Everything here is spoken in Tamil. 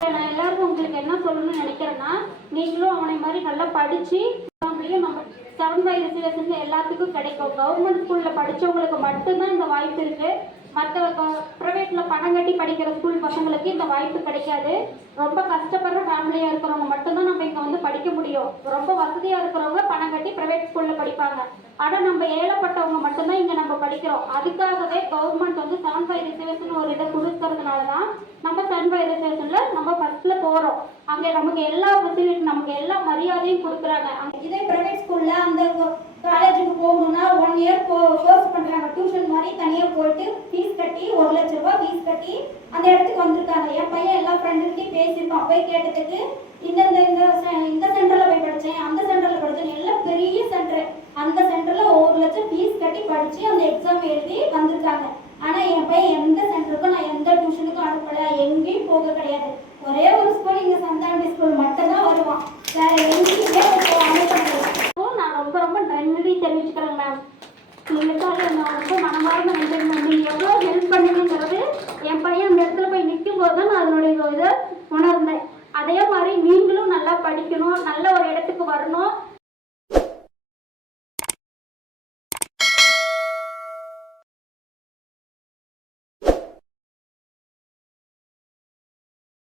நான் எல்லாருக்கும் உங்களுக்கு என்ன சொல்லணும்னு நினைக்கிறேன்னா, நீங்களும் அவனை மாதிரி நல்லா படிச்சு நம்ம 7 ரிசர்வேஷன் எல்லாத்துக்கும் கிடைக்கும். கவர்மெண்ட் ஸ்கூல்ல படிச்சவங்களுக்கு மட்டும்தான் இந்த வாய்ப்பு இருக்கு. மற்ற ப்ரைவேட்ல பணம் கட்டி படிக்கிற ஸ்கூல் பசங்களுக்கு இந்த வாய்ப்பு கிடைக்காது. ரொம்ப கஷ்டப்படுற ஃபேமிலியா இருக்கிறவங்க மட்டும்தான் நம்ம இங்க வந்து படிக்க முடியும். ரொம்ப வசதியா இருக்கிறவங்க பணம் கட்டி ப்ரைவேட் ஸ்கூல்ல படிப்பாங்க. ஆனா நம்ம ஏழப்பட்டவங்க மட்டும்தான் இங்க நம்ம படிக்கிறோம். அதுக்காகவே கவர்மெண்ட் வந்து 7 ரிசர்வேஷன் ஒரு இதை கொடுக்கறதுனாலதான் நம்ம 7 ரிசர்வேஷன்ல நம்ம ஃபர்ஸ்ட்ல போறோம். அங்க நமக்கு எல்லா ஃபெசிலிட்டி, நமக்கு எல்லா மரியாதையும் கொடுக்குறாங்க. இதே பிரைவேட் ஸ்கூல்ல அந்த காலேஜுக்கு போகணும்னா 1 இயர் கோர்ஸ் பண்றாங்க. டியூஷன் மாதிரி தனியா போயிட்டு ஃபீஸ் கட்டி 1 லட்சம் ரூபாய் ஃபீஸ் கட்டி அந்த இடத்துக்கு வந்திருக்காங்க. என் பையன் எல்லா ஃப்ரெண்டுகிட்டையும் பேசியிருக்கான். போய் கேட்டதுக்கு இந்த சென்டர்ல போய் படிச்சேன், அந்த சென்டர்ல படிச்சேன், எல்லாம் பெரிய சென்டர். அந்த சென்டர்ல 1 லட்சம் ஃபீஸ் கட்டி படிச்சு அந்த எக்ஸாம் எழுதி வந்திருக்காங்க. ஆனா என் பையன் எந்த சென்டருக்கும் நான் எந்த டியூஷனுக்கும் அனுப்பல, எங்கேயும் போக கிடையாது. ஒரே ஒரு ஸ்கூல் இங்க சந்தாண்டி ஸ்கூல் மட்டும்தான் வருவான். வேற எங்கேயுமே அனுப்பல. நான் ரொம்ப ரொம்ப நன்றி தெரிவிச்சுக்கிறேன் மேம். நீங்களுக்காக நான் ரொம்ப மனமார்ந்த நன்றி மேம். நீங்க எவ்வளோ ஹெல்ப் பண்ணுங்கிறது என் பையன் அந்த இடத்துல போய் நிற்கும் போது தான் நான் அதனுடைய இதை உணர்ந்தேன். அதே மாதிரி நீங்களும் நல்லா படிக்கணும், நல்ல ஒரு இடத்துக்கு வரணும்.